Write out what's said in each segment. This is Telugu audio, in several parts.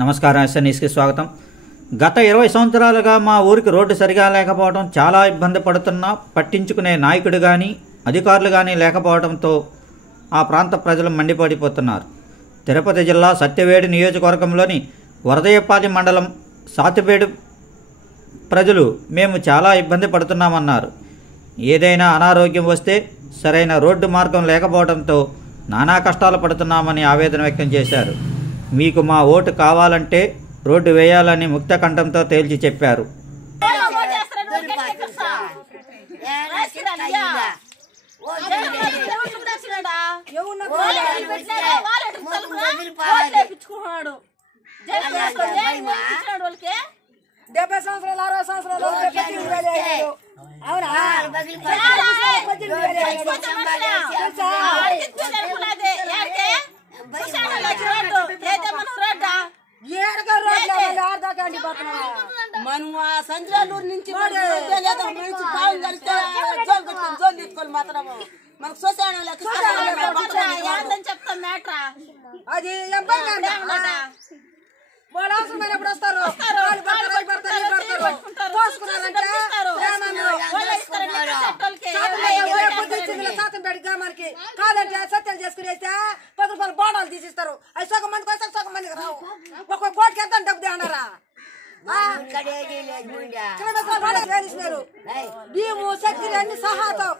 నమస్కారం ఎస్ఎన్ఎస్కి స్వాగతం. గత 20 సంవత్సరాలుగా మా ఊరికి రోడ్డు సరిగా లేకపోవడం, చాలా ఇబ్బంది పడుతున్నా పట్టించుకునే నాయకుడు కానీ అధికారులు కానీ లేకపోవడంతో ఆ ప్రాంత ప్రజలు మండిపడిపోతున్నారు. తిరుపతి జిల్లా సత్యవేడు నియోజకవర్గంలోని వరదయ్యపాలెం మండలం సాతిపేడు ప్రజలు మేము చాలా ఇబ్బంది పడుతున్నామన్నారు. ఏదైనా అనారోగ్యం వస్తే సరైన రోడ్డు మార్గం లేకపోవడంతో నానా కష్టాలు పడుతున్నామని ఆవేదన వ్యక్తం చేశారు. మీకు మా ఓటు కావాలంటే రోడ్డు వేయాలని ముక్త కంఠంతో తేల్చి చెప్పారు. మనం సంజరాలూరు నుంచి మనకు చెప్తాం మ్యాట్రా అది వాళ్ళు అవసరమైనప్పుడు వస్తారు. సాతంపేట గ్రామానికి కాదంటే సత్యాలు చేసుకుని వేస్తే 10 రూపాయలు బోనాలు తీసిస్తారు. అది సగం మందికి వస్తే సగం మందికి రావు. ఒక్కొక్క కోటికి ఎంత డబ్బు అన్నారా? భీము శక్తి అన్ని సహాతో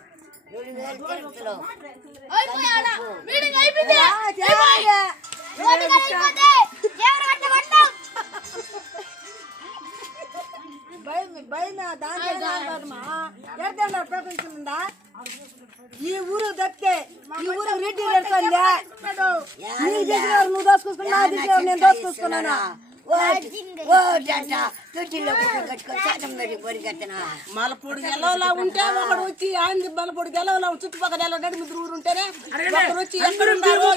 ఈ ఊరు తప్పితే ఈ ఊరు రెడ్డి నువ్వు దోసుకొసుకున్నా నేను దోసుకొసుకున్నాను. మలపూడి గెలవలా ఉంటే ఒకడు వచ్చి ఆంధ్ర మలపూడి గెలవలా చుట్టుపక్కల నడిమిది ఊరు ఉంటేనే ఒకరు వచ్చి ఎక్కడున్నారో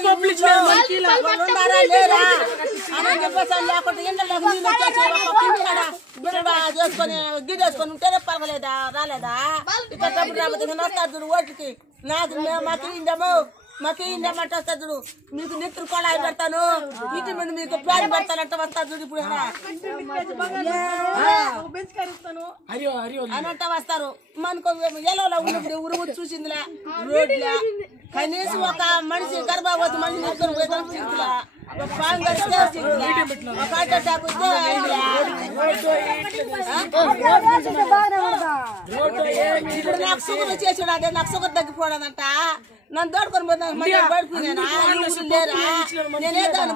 లేకపోతే చేసుకొని గిడేసుకొని ఉంటేనే పర్వాలేదా? రాలేదా? ఇక్కడ వస్తారు ఓట్లకి నాకు మాకు ఇండము మాకు ఇండమంటే వస్తా చూడు. మీకు నెత్తురు కొళాయి పెడతాను, ఇంటి మీద మీకు ప్లాన్ పెడతానంటే వస్తా చూడు. ఇప్పుడు అనంటే వస్తారు. మనకు ఎలవలో ఉన్నప్పుడు ఊరు చూసిందిలే రోడ్లే కనీసం ఒక మనిషి గర్భవతి మనిషి నెత్తురు పోయిందిలా ఇప్పుడు నాకు సుగరు చేసాడు. అదే నాకు సుగరు తగ్గిపోవడంట. నన్ను దోడుకొని పోయినా బయటకు నేనేదాన్ని